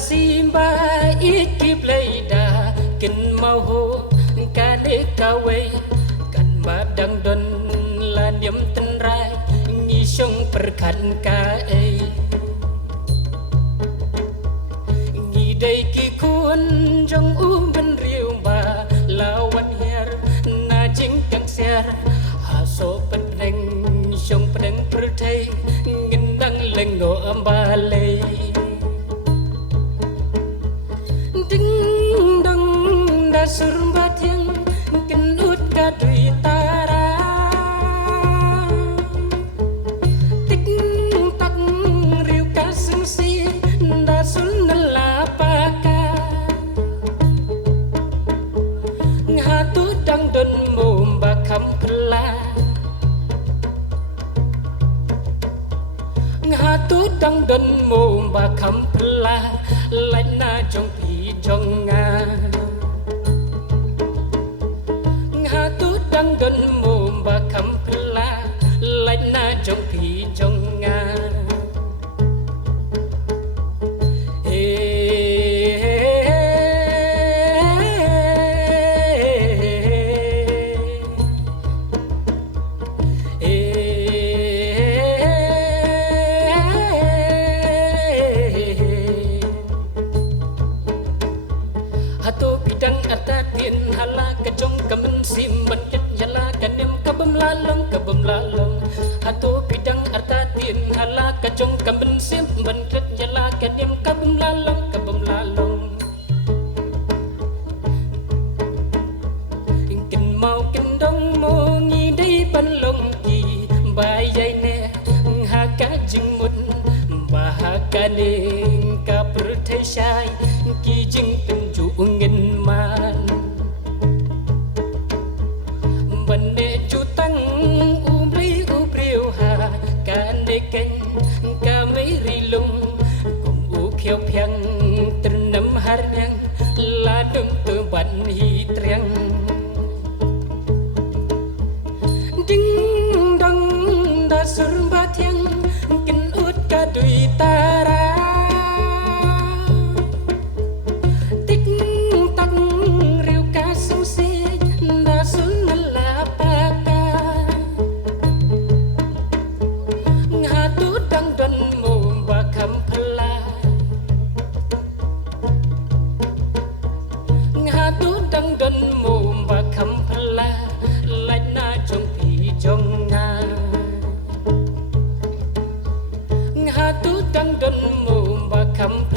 Simba iki playda kin mau ho kane kawe kan madang don laniam tenrai ngisong perkan kae ngidai ki kun jong ben riu ba lawan her na jing kan ser haso peneng song peneng pertai ngendang lengo ambale ding dong da surbat yang kenut kadui tara tik tak riu kasing si da sun lapaka ngatu dang don momba kampla ngatu dang don momba kampla lain na jong pi jong nga ngatu dang don momba kampla lain na jong pi jong nga Hatu bidang arta tin hala kejong kemen simban ket jala kanem kabem lalong hatu bidang arta tin hala kejong kemen simban ket jala kanem kabem lalong ingkin mau kendong mo ngidai panlong ki bayai ne haka jingmut bahakane ka perthai sai ki jing penju ungin man bande jutang ubriu ha kane ken ka mai rilung kum u khiao phiang ternam har yang la dum tu ban hi triang ding dong da surba thiang kin ut ka dui tara ngatu dang don momba kampla lain na jong pi jong nga ngatu dang don momba kampla